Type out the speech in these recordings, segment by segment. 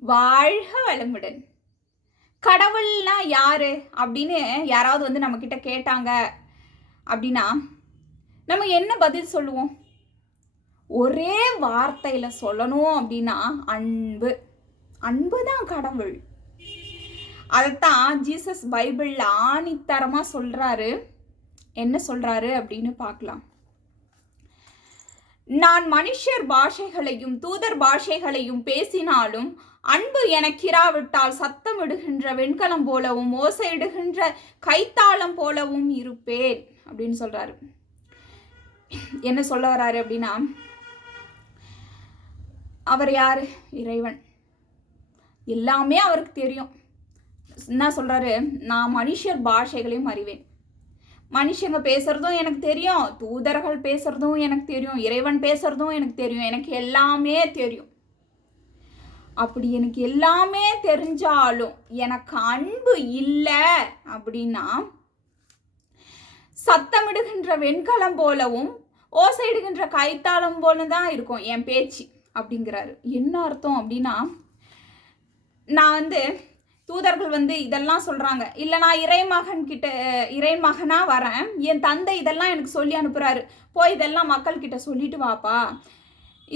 வாழ்க வளமுடன். கடவுள்னா யாரு? அப்படின்னு யாராவது வந்து நம்ம கிட்ட கேட்டாங்க அப்படின்னா நம்ம என்ன பதில் சொல்லுவோம்? ஒரே வார்த்தையில சொல்லணும் அப்படின்னா அன்பு. அன்பு தான் கடவுள். அதைத்தான் ஜீசஸ் பைபிள்ல ஆணித்தரமா சொல்றாரு. என்ன சொல்றாரு அப்படின்னு பார்க்கலாம். நான் மனுஷர் பாஷைகளையும் தூதர் பாஷைகளையும் பேசினாலும் அன்பு எனக்கிராவிட்டால் சத்தமிடுகின்ற வெண்கலம் போலவும் ஓசையிடுகின்ற கைத்தாளம் போலவும் இருப்பேன் அப்படின்னு சொல்றாரு. என்ன சொல்ல வர்றாரு அப்படின்னா அவர் யார்? இறைவன். எல்லாமே அவருக்கு தெரியும். என்ன சொல்கிறாரு நான் மனுஷர் பாஷைகளையும் அறிவேன். மனுஷங்க பேசுறதும் எனக்கு தெரியும் தூதர்கள் பேசுறதும் எனக்கு தெரியும் இறைவன் பேசுறதும் எனக்கு தெரியும் எனக்கு எல்லாமே தெரியும். அப்படி எனக்கு எல்லாமே தெரிஞ்சாலும் எனக்கு அன்பு இல்லை அப்படின்னா சத்தமிடுகின்ற வெண்கலம் போலவும் ஓசையிடுகின்ற கைத்தாளம் போல தான் இருக்கும் என் பேச்சு அப்படிங்கிறாரு. என்ன அர்த்தம் அப்படின்னா நான் வந்து தூதர்கள் வந்து இதெல்லாம் சொல்கிறாங்க இல்லை நான் இறைமகன் கிட்ட இறைமகனாக வரேன். என் தந்தை இதெல்லாம் எனக்கு சொல்லி அனுப்புகிறாரு போய் இதெல்லாம் மக்கள்கிட்ட சொல்லிட்டு வாப்பா.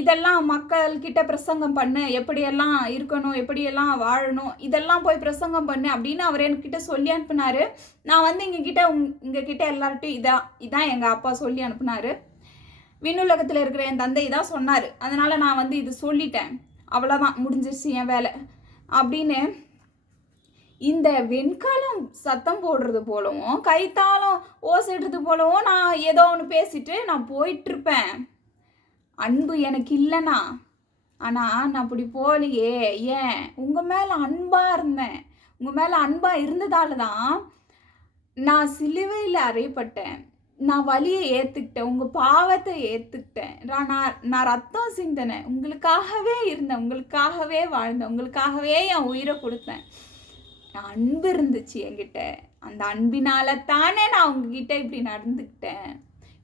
இதெல்லாம் மக்கள்கிட்ட பிரசங்கம் பண்ணு. எப்படியெல்லாம் இருக்கணும் எப்படியெல்லாம் வாழணும் இதெல்லாம் போய் பிரசங்கம் பண்ணு அப்படின்னு அவர் என்கிட்ட சொல்லி அனுப்புனாரு. நான் வந்து எங்ககிட்ட உங் உங்ககிட்ட எல்லார்ட்டையும் இதான் இதான் எங்கள் அப்பா சொல்லி அனுப்புனாரு. விண்ணுலகத்தில் இருக்கிற என் தந்தை தான் சொன்னார். அதனால் நான் வந்து இது சொல்லிட்டேன். அவ்வளோதான் முடிஞ்சிருச்சு என் வேலை. அப்படின்னு இந்த வெண்காலம் சத்தம் போடுறது போலவும் கைத்தாளம் ஓசிடுறது போலவும் நான் ஏதோ ஒன்று பேசிட்டு நான் போயிட்டுருப்பேன். அன்பு எனக்கு இல்லைனா ஆனால் நான் அப்படி போகலையே. ஏன்? உங்கள் மேலே அன்பாக இருந்தேன். உங்கள் மேலே அன்பாக இருந்ததால தான் நான் சிலுவையில் அறையப்பட்டேன். நான் வலியை ஏற்றுக்கிட்டேன் உங்கள் பாவத்தை ஏற்றுக்கிட்டேன் நான் நான் நான் ரத்தம் சிந்தினேன் உங்களுக்காகவே இருந்தேன். உங்களுக்காகவே வாழ்ந்தேன். உங்களுக்காகவே என் உயிரை கொடுத்தேன். அன்பு இருந்துச்சு என்கிட்ட. அந்த அன்பினால தானே நான் உங்ககிட்ட இப்படி நடந்துக்கிட்டேன்.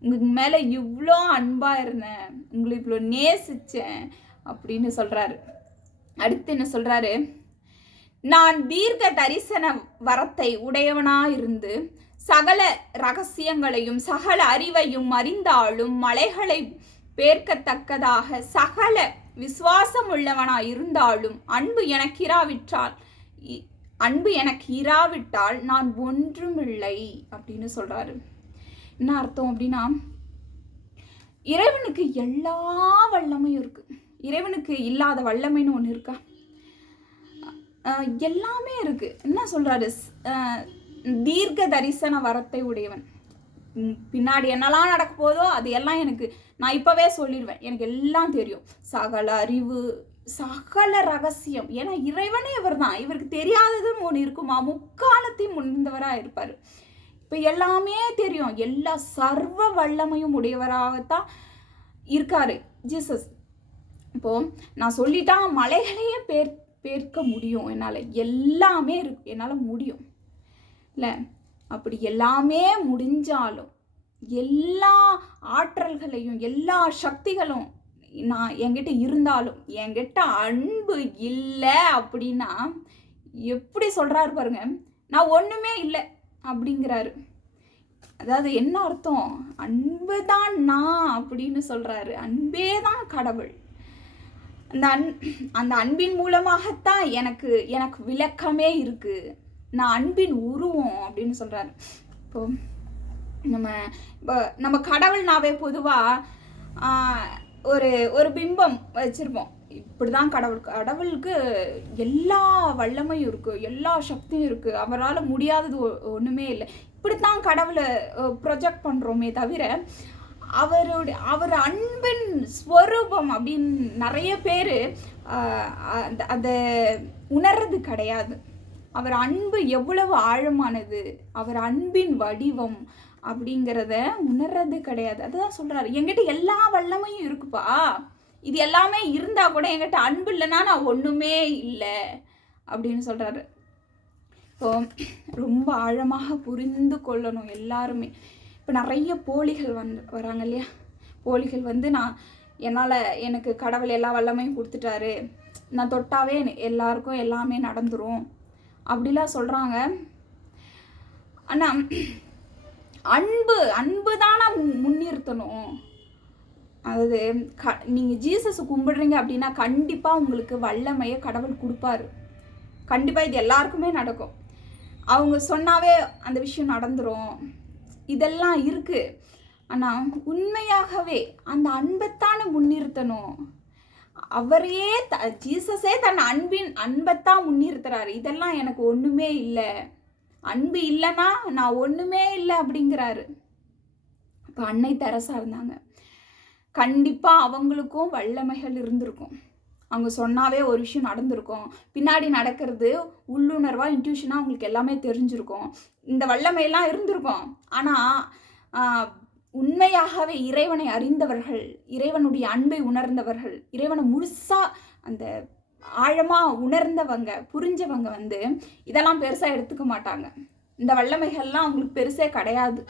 உங்களுக்கு மேலே இவ்வளோ அன்பாக இருந்தேன். உங்களை இவ்வளோ நேசித்தேன் அப்படின்னு சொல்கிறாரு அடுத்து என்ன சொல்கிறாரு நான் தீர்க்க தரிசன வரத்தை உடையவனாக இருந்து சகல ரகசியங்களையும் சகல அறிவையும் அறிந்தாலும் மலைகளை பேர்க்கத்தக்கதாக சகல விசுவாசம் உள்ளவனாக இருந்தாலும் அன்பு எனக்கு இராவிட்டால் இ- அன்பு எனக்கு இராவிட்டால் நான் ஒன்றுமில்லை அப்படின்னு சொல்கிறாரு என்ன அர்த்தம் அப்படின்னா இறைவனுக்கு எல்லா வல்லமையும் இருக்குது இறைவனுக்கு இல்லாத வல்லமைன்னு ஒன்று இருக்கா? எல்லாமே இருக்குது என்ன சொல்கிறாரு தீர்க்க தரிசன வரத்தை உடையவன். பின்னாடி என்னெல்லாம் நடக்க போதோ அது எல்லாம் எனக்கு நான் இப்போவே சொல்லிடுவேன். எனக்கு எல்லாம் தெரியும். சகல அறிவு சகல ரகசியம். ஏன்னா இறைவனே இவர் தான் இவருக்கு தெரியாததுன்னு ஒன்று இருக்குமா? முக்காலத்தையும் முன்னவராக இருப்பார். இப்போ எல்லாமே தெரியும். எல்லா சர்வ வல்லமையும் உடையவராகத்தான் இருக்காரு ஜீசஸ். இப்போ நான் சொல்லிட்டா மலைகளையே பேர் பேர்க்க முடியும். என்னால் எல்லாமே இருக்கு என்னால் முடியும். இல்லை அப்படி எல்லாமே முடிஞ்சாலும் எல்லா ஆற்றல்களையும் எல்லா சக்திகளும் நான் என்கிட்ட இருந்தாலும் என்கிட்ட அன்பு இல்லை அப்படின்னா எப்படி சொல்கிறாரு பாருங்க நான் ஒன்றுமே இல்லை அப்படிங்கிறாரு. அதாவது என்ன அர்த்தம்? அன்பு தான் நான் அப்படின்னு சொல்கிறாரு அன்பே தான் கடவுள். அந்த அன் அந்த அன்பின் மூலமாகத்தான் எனக்கு எனக்கு விளக்கமே இருக்குது நான் அன்பின் உருவம் அப்படின்னு சொல்கிறாரு இப்போ நம்ம இப்போ நம்ம கடவுள்னாவே பொதுவாக ஒரு ஒரு பிம்பம் வச்சுருப்போம். இப்படி தான் கடவுள் கடவுளுக்கு எல்லா வல்லமையும் இருக்குது எல்லா சக்தியும் இருக்குது அவரால் முடியாதது ஒ- ஒன்றுமே இல்லை. இப்படித்தான் கடவுளை ப்ரொஜெக்ட் பண்ணுறோமே தவிர அவருடைய அவர் அன்பின் ஸ்வரூபம் அப்படின்னு நிறைய பேர் அந்த அதை உணர்றது கிடையாது. அவர் அன்பு எவ்வளவு ஆழமானது. அவர் அன்பின் வடிவம் அப்படிங்கிறத உணர்றது கிடையாது. அதுதான் சொல்கிறாரு என்கிட்ட எல்லா வல்லமையும் இருக்குப்பா. இது எல்லாமே இருந்தால் கூட என்கிட்ட அன்பு இல்லைன்னா நான் ஒன்றுமே இல்லை அப்படின்னு சொல்கிறாரு இப்போ ரொம்ப ஆழமாக புரிந்து கொள்ளணும் எல்லாருமே. இப்போ நிறைய போலிகள் வந் வராங்க இல்லையா? போலிகள் வந்து நான் என்னால் எனக்கு கடவுள் எல்லா வல்லமையும் கொடுத்துட்டாரு. நான் தொட்டாவே எல்லாருக்கும் எல்லாமே நடந்துடும் அப்படிலாம் சொல்கிறாங்க ஆனால் அன்பு அன்பு தானே முன்னிறுத்தணும். அதாவது க நீங்கள் ஜீசஸ் கும்பிடுறீங்க அப்படின்னா கண்டிப்பாக உங்களுக்கு வல்லமையை கடவுள் கொடுப்பாரு. கண்டிப்பாக இது எல்லாருக்குமே நடக்கும். அவங்க சொன்னாவே அந்த விஷயம் நடந்துடும் இதெல்லாம் இருக்குது ஆனால் உண்மையாகவே அந்த அன்பைத்தானே முன்னிறுத்தணும். அவரையே த ஜீசஸே தன் அன்பின் அன்பைத்தான் முன்னிறுத்துறாரு. இதெல்லாம் எனக்கு ஒன்றுமே இல்லை. அன்பு இல்லைன்னா நான் ஒன்றுமே இல்லை அப்படிங்கிறாரு. அப்போ அன்னை தெரசா இருந்தாங்க. கண்டிப்பாக அவங்களுக்கும் வல்லமைகள் இருந்திருக்கும். அவங்க சொன்னாவே ஒரு விஷயம் நடந்திருக்கும். பின்னாடி நடக்கிறது உள்ளுணர்வாக இன்ட்யூஷனாக அவங்களுக்கு எல்லாமே தெரிஞ்சிருக்கும். இந்த வல்லமையெல்லாம் இருந்திருக்கும். ஆனால் உண்மையாகவே இறைவனை அறிந்தவர்கள் இறைவனுடைய அன்பை உணர்ந்தவர்கள் இறைவனை முழுசாக அந்த ஆழமாக உணர்ந்தவங்க புரிஞ்சவங்க வந்து இதெல்லாம் பெருசாக எடுத்துக்க மாட்டாங்க. இந்த வல்லமைகள்லாம் அவங்களுக்கு பெருசே கிடையாது.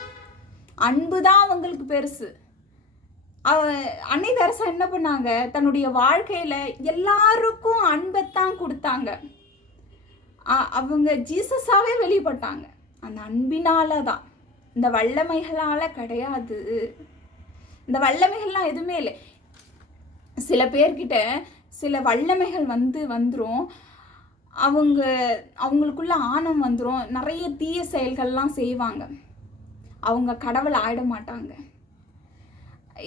அன்பு தான் அவங்களுக்கு பெருசு. அன்னை தரசா என்ன பண்ணாங்க? தன்னுடைய வாழ்க்கையில் எல்லாருக்கும் அன்பைத்தான் கொடுத்தாங்க. அ- அவங்க ஜீசஸாகவே வெளிப்பட்டாங்க. அந்த அன்பினால தான் இந்த வல்லமைகளால் கிடையாது. இந்த வல்லமைகள்லாம் எதுவுமே இல்லை. சில பேர்கிட்ட சில வல்லமைகள் வந்து வந்துடும் அவங்க அவங்களுக்குள்ள ஆணவம் வந்துடும் நிறைய தீய செயல்கள்லாம் செய்வாங்க. அவங்க கடவுள் ஆயிட மாட்டாங்க.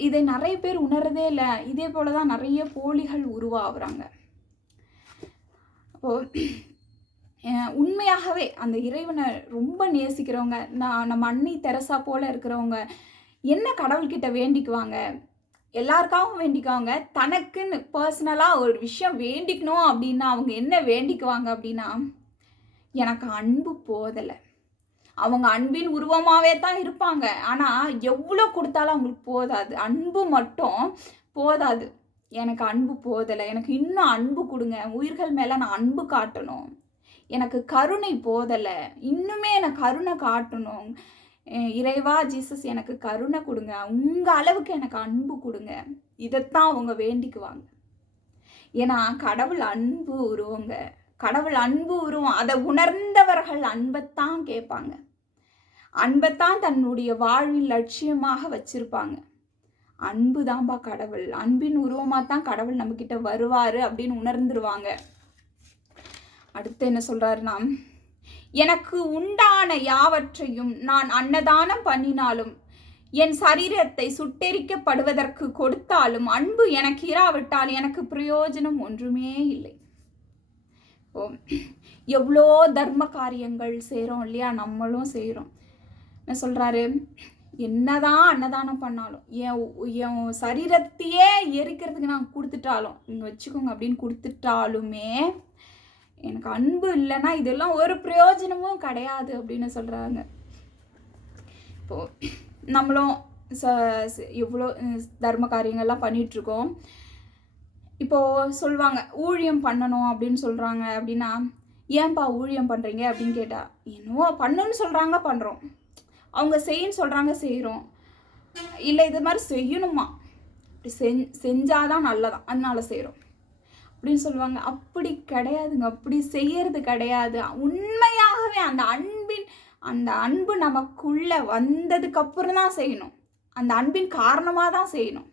இதை நிறைய பேர் உணர்றதே இல்லை. இதே போல தான் நிறைய போலிகள் உருவாகுறாங்க. இப்போ உண்மையாகவே அந்த இறைவனை ரொம்ப நேசிக்கிறவங்க நான் நம்ம அன்னை தெரசா போல இருக்கிறவங்க என்ன கடவுள்கிட்ட வேண்டிக்குவாங்க? எல்லாருக்காகவும் வேண்டிக்குவாங்க தனக்குன்னு பர்சனலாக ஒரு விஷயம் வேண்டிக்கணும் அப்படின்னா அவங்க என்ன வேண்டிக்குவாங்க அப்படின்னா எனக்கு அன்பு போதலை. அவங்க அன்பின் உருவமாகவே தான் இருப்பாங்க. ஆனால் எவ்வளோ கொடுத்தாலும் அவங்களுக்கு போதாது. அன்பு மட்டும் போதாது. எனக்கு அன்பு போதலை. எனக்கு இன்னும் அன்பு கொடுங்க. உயிர்கள் மேலே நான் அன்பு காட்டணும். எனக்கு கருணை போதலை. இன்னுமே எனக்கு கருணை காட்டணும். இறைவா ஜீசஸ் எனக்கு கருணை கொடுங்க. உங்கள் அளவுக்கு எனக்கு அன்பு கொடுங்க. இதைத்தான் அவங்க வேண்டிக்குவாங்க. ஏன்னா கடவுள் அன்பு உருவங்க. கடவுள் அன்பு உருவம். அதை உணர்ந்தவர்கள் அன்பைத்தான் கேட்பாங்க. அன்பைத்தான் தன்னுடைய வாழ்வில் லட்சியமாக வச்சிருப்பாங்க. அன்பு தான்பா கடவுள். அன்பின் உருவமாக தான் கடவுள் நம்மக்கிட்ட வருவார் அப்படின்னு உணர்ந்துருவாங்க. அடுத்து என்ன சொல்றாருன்னா எனக்கு உண்டான யாவற்றையும் நான் அன்னதானம் பண்ணினாலும் என் சரீரத்தை சுட்டெரிக்கப்படுவதற்கு கொடுத்தாலும் அன்பு எனக்கு இராவிட்டால் எனக்கு பிரயோஜனம் ஒன்றுமே இல்லை. ஓ எவ்வளோ தர்ம காரியங்கள் செய்கிறோம் இல்லையா? நம்மளும் செய்கிறோம். என்ன சொல்கிறாரு என்னதான் அன்னதானம் பண்ணாலும் என் என் சரீரத்தையே எரிக்கிறதுக்கு நான் கொடுத்துட்டாலும் நீங்கள் வச்சுக்கோங்க அப்படின்னு கொடுத்துட்டாலுமே எனக்கு அன்பு இல்லைன்னா இதெல்லாம் ஒரு பிரயோஜனமும் கிடையாது அப்படின்னு சொல்கிறாங்க இப்போது நம்மளும் ச எவ்வளோ தர்ம காரியங்கள்லாம் பண்ணிகிட்ருக்கோம் இப்போது சொல்லுவாங்க ஊழியம் பண்ணணும் அப்படின்னு சொல்கிறாங்க அப்படின்னா ஏன்பா ஊழியம் பண்ணுறீங்க அப்படின்னு கேட்டால் என்னவோ பண்ணுன்னு சொல்கிறாங்க பண்ணுறோம் அவங்க செய்யுன்னு சொல்கிறாங்க செய்கிறோம் இல்லை இது மாதிரி செய்யணுமா? இப்படி செஞ் செஞ்சாதான் நல்லதான். அதனால செய்கிறோம் அப்படின்னு சொல்லுவாங்க. அப்படி கிடையாதுங்க. அப்படி செய்யறது கிடையாது. உண்மையாகவே அந்த அன்பின் அந்த அன்பு நமக்குள்ள வந்ததுக்கப்புறம் தான் செய்யணும். அந்த அன்பின் காரணமாக தான் செய்யணும்.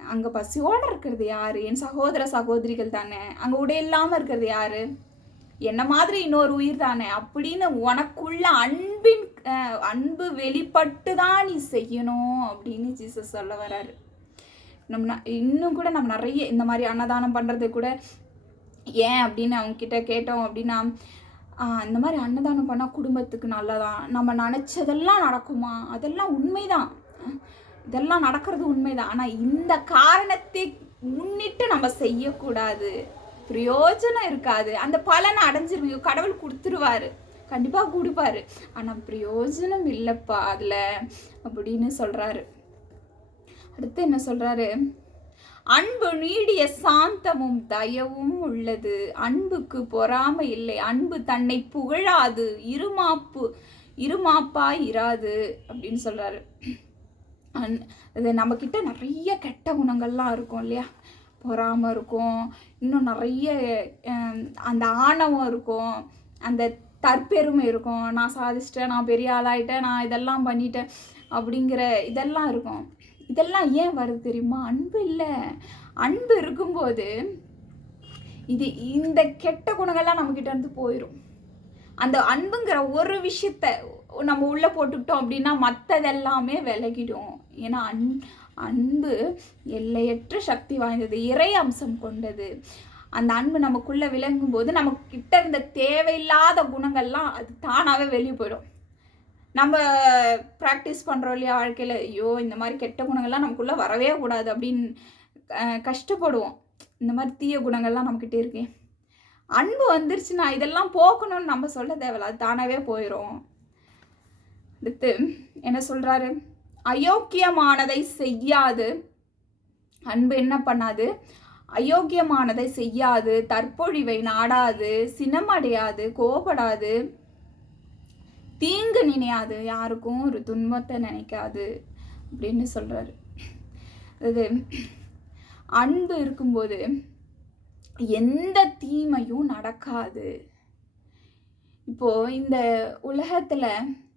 அங்கே பசியோடு இருக்கிறது யாரு? என் சகோதர சகோதரிகள் தானே. அங்கே உடை இல்லாமல் இருக்கிறது யாரு? என்ன மாதிரி இன்னொரு உயிர் தானே? அப்படின்னு உனக்குள்ள அன்பின் அன்பு வெளிப்பட்டு தான் நீ செய்யணும் அப்படின்னு ஜீசஸ் சொல்ல வராரு நம்ம இன்னும் கூட நம்ம நிறைய இந்த மாதிரி அன்னதானம் பண்ணுறது கூட ஏன் அப்படின்னு அவங்கக்கிட்ட கேட்டோம் அப்படின்னா இந்த மாதிரி அன்னதானம் பண்ணால் குடும்பத்துக்கு நல்லதான் நம்ம நினச்சதெல்லாம் நடக்குமா? அதெல்லாம் உண்மைதான். இதெல்லாம் நடக்கிறது உண்மைதான். ஆனால் இந்த காரணத்தை முன்னிட்டு நம்ம செய்யக்கூடாது. பிரயோஜனம் இருக்காது. அந்த பலனை அடைஞ்சிருவீங்க. கடவுள் கொடுத்துருவாரு. கண்டிப்பாக கொடுப்பாரு. ஆனால் பிரயோஜனம் இல்லைப்பா அதில் அப்படின்னு சொல்கிறாரு அடுத்து என்ன சொல்கிறாரு அன்பு நீடிய சாந்தமும் தயவும் உள்ளது. அன்புக்கு பொறாமை இல்லை. அன்பு தன்னை புகழாது. இருமாப்பு இருமாப்பா இராது அப்படின்னு சொல்கிறாரு அன் இது நம்மக்கிட்ட நிறைய கெட்ட குணங்கள்லாம் இருக்கும் இல்லையா? பொறாமல் இருக்கும். இன்னும் நிறைய அந்த ஆணவம் இருக்கும். அந்த தற்பெருமை இருக்கும். நான் சாதிச்சிட்டேன் நான் பெரிய ஆளாயிட்டேன் நான் இதெல்லாம் பண்ணிட்டேன் அப்படிங்கிற இதெல்லாம் இருக்கும். இதெல்லாம் ஏன் வருது தெரியுமா? அன்பு இல்லை. அன்பு இருக்கும்போது இது இந்த கெட்ட குணங்கள்லாம் நம்மக்கிட்ட இருந்து போயிடும் அந்த அன்புங்கிற ஒரு விஷயத்த நம்ம உள்ளே போட்டுக்கிட்டோம் அப்படின்னா மற்றதெல்லாமே விலகிடும். ஏன்னா அன் அன்பு எல்லையற்ற சக்தி வாய்ந்தது இறை அம்சம் கொண்டது. அந்த அன்பு நமக்குள்ளே விளங்கும் போது நமக்கு கிட்ட இருந்த தேவையில்லாத குணங்கள்லாம் அது தானாகவே வெளியே போயிடும். நம்ம ப்ராக்டிஸ் பண்ணுறோம் இல்லையா வாழ்க்கையில்? ஐயோ இந்த மாதிரி கெட்ட குணங்கள்லாம் நமக்குள்ளே வரவே கூடாது அப்படின்னு கஷ்டப்படுவோம். இந்த மாதிரி தீய குணங்கள்லாம் நம்மக்கிட்டே இருக்கே. அன்பு வந்துருச்சுன்னா இதெல்லாம் போக்கணும்னு நம்ம சொல்ல தேவையில்ல. அது தானாகவே போயிடும் அடுத்து என்ன சொல்கிறாரு அயோக்கியமானதை செய்யாது. அன்பு என்ன பண்ணாது? அயோக்கியமானதை செய்யாது. தற்பொழிவை நாடாது. சினமடையாது. கோபப்படாது. தீங்கு நினையாது யாருக்கும் ஒரு துன்பத்தை நினைக்காது அப்படின்னு சொல்கிறாரு அது அன்பு இருக்கும்போது எந்த தீமையும் நடக்காது. இப்போது இந்த உலகத்தில்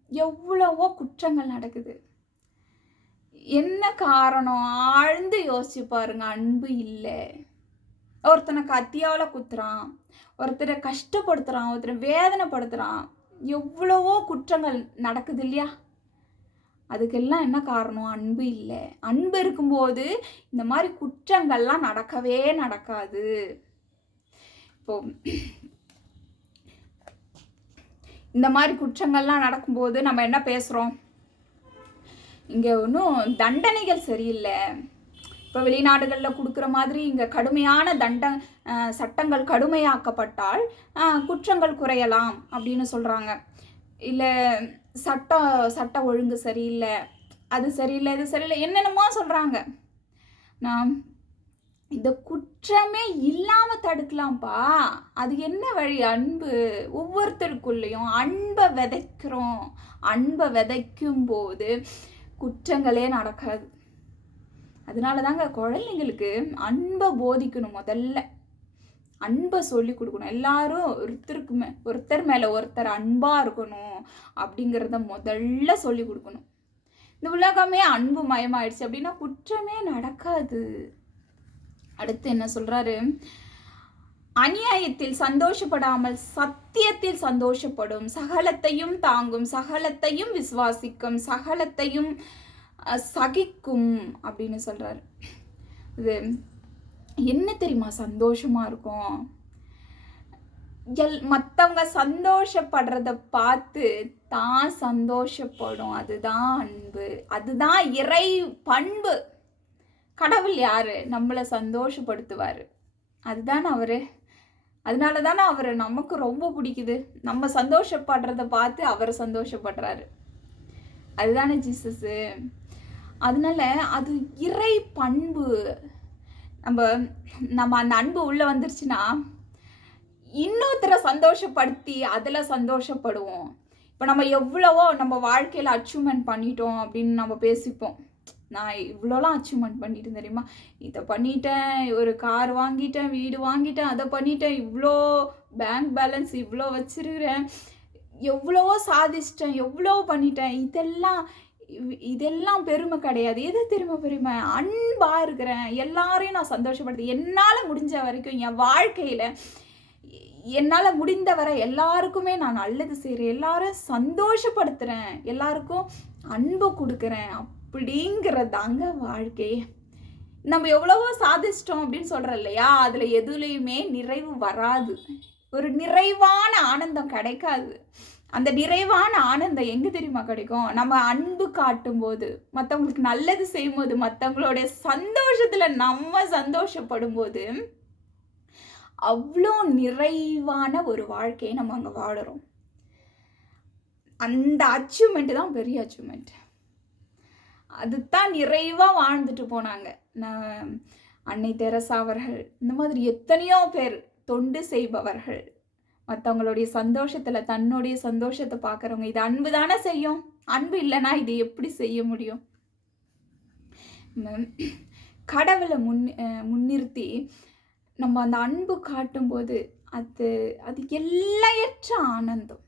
எவ்வளவோ குற்றங்கள் நடக்குது. என்ன காரணம்? ஆழ்ந்து யோசிச்சு பாருங்க அன்பு இல்லை. ஒருத்தனை கத்தியாவில் குத்துறான் ஒருத்தரை கஷ்டப்படுத்துகிறான் ஒருத்தரை வேதனைப்படுத்துகிறான் எவ்வளவோ குற்றங்கள் நடக்குது இல்லையா அதுக்கெல்லாம் என்ன காரணம்? அன்பு இல்லை. அன்பு இருக்கும்போது இந்த மாதிரி குற்றங்கள்லாம் நடக்கவே நடக்காது. இப்போ இந்த மாதிரி குற்றங்கள்லாம் நடக்கும்போது நம்ம என்ன பேசுகிறோம் இங்கே ஒன்றும் தண்டனைகள் சரியில்லை. இப்போ வெளிநாடுகளில் கொடுக்குற மாதிரி இங்கே கடுமையான தண்ட சட்டங்கள் கடுமையாக்கப்பட்டால் குற்றங்கள் குறையலாம் அப்படின்னு சொல்கிறாங்க இல்லை சட்டம் சட்ட ஒழுங்கு சரியில்லை அது சரியில்லை இது சரியில்லை என்னென்னமோ சொல்கிறாங்க நான் இந்த குற்றமே இல்லாமல் தடுக்கலாம்ப்பா. அது என்ன வழி? அன்பு. ஒவ்வொருத்தருக்குள்ளேயும் அன்பை விதைக்கிறோம். அன்பை விதைக்கும் போது குற்றங்களே நடக்காது. அதனால தாங்க குழந்தைங்களுக்கு அன்பை போதிக்கணும் முதல்ல. அன்பை சொல்லி கொடுக்கணும். எல்லாரும் ஒருத்தருக்கு மே ஒருத்தர் மேலே ஒருத்தர் அன்பாக இருக்கணும் அப்படிங்கிறத முதல்ல சொல்லி கொடுக்கணும். இந்த உலகமே அன்பு மயமாயிடுச்சு அப்படின்னா குற்றமே நடக்காது. அடுத்து என்ன சொல்கிறாரு அநியாயத்தில் சந்தோஷப்படாமல் சத்தியத்தில் சந்தோஷப்படும். சகலத்தையும் தாங்கும். சகலத்தையும் விசுவாசிக்கும். சகலத்தையும் சகிக்கும் அப்படின்னு சொல்கிறாரு இது என்ன தெரியுமா சந்தோஷமாக இருக்கும்? எல் மற்றவங்க சந்தோஷப்படுறத பார்த்து தான் சந்தோஷப்படும். அதுதான் அன்பு. அதுதான் இறை பண்பு. கடவுள் யார்? நம்மளை சந்தோஷப்படுத்துவார். அதுதானே அவர். அதனால தானே அவர் நமக்கு ரொம்ப பிடிக்குது. நம்ம சந்தோஷப்படுறத பார்த்து அவர் சந்தோஷப்படுறாரு. அதுதானே ஜீசஸ்ஸு அதனால அது இறை பண்பு. நம்ம நம்ம அந்த அன்பு உள்ளே வந்துருச்சுன்னா இன்னொருத்தரை சந்தோஷப்படுத்தி அதில் சந்தோஷப்படுவோம். இப்போ நம்ம எவ்வளவோ நம்ம வாழ்க்கையில் அச்சீவ்மெண்ட் பண்ணிட்டோம் அப்படின்னு நம்ம பேசிப்போம். நான் இவ்வளோலாம் அச்சீவ்மெண்ட் பண்ணிட்டேன் தெரியுமா? இதை பண்ணிட்டேன் ஒரு கார் வாங்கிட்டேன் வீடு வாங்கிட்டேன் அதை பண்ணிட்டேன் இவ்வளோ பேங்க் பேலன்ஸ் இவ்வளோ வச்சிருக்கிறேன் எவ்வளவோ சாதிச்சிட்டேன் எவ்வளோ பண்ணிட்டேன் இதெல்லாம் இதெல்லாம் பெருமை கிடையாது. எது திரும்ப பெருமை? அன்பாக இருக்கிறேன். எல்லாரையும் நான் சந்தோஷப்படுத்து என்னால் முடிஞ்ச வரைக்கும் என் வாழ்க்கையில் என்னால் முடிந்த வரை எல்லாருக்குமே நான் நல்லது செய்கிறேன் எல்லாரும் சந்தோஷப்படுத்துகிறேன் எல்லாருக்கும் அன்பை கொடுக்குறேன். அப்படிங்கிறதாங்க வாழ்க்கையே நம்ம எவ்வளவோ சாதிச்சிட்டோம் அப்படின்னு சொல்கிறோம் இல்லையா? அதில் எதுலேயுமே நிறைவு வராது. ஒரு நிறைவான ஆனந்தம் கிடைக்காது. அந்த நிறைவான ஆனந்தம் எங்கே தெரியுமா கிடைக்கும்? நம்ம அன்பு காட்டும் போது மற்றவங்களுக்கு நல்லது செய்யும்போது மற்றவங்களுடைய சந்தோஷத்தில் நம்ம சந்தோஷப்படும் போது அவ்வளோ நிறைவான ஒரு வாழ்க்கையை நம்ம அங்கே வாடுறோம் அந்த அச்சீவ்மெண்ட் தான் பெரிய அச்சீவ்மெண்ட் அதுதான் நிறைவாக வாழ்ந்துட்டு போனாங்க. நான் அன்னை தெரசா அவர்கள் இந்த மாதிரி எத்தனையோ பேர் தொண்டு செய்பவர்கள் மற்றவங்களுடைய சந்தோஷத்தில் தன்னுடைய சந்தோஷத்தை பார்க்குறவங்க இது அன்பு தானே செய்யும்? அன்பு இல்லைன்னா இது எப்படி செய்ய முடியும்? கடவுளை முன் முன்னிறுத்தி நம்ம அந்த அன்பு காட்டும்போது அது அது எல்லையற்ற ஆனந்தம்.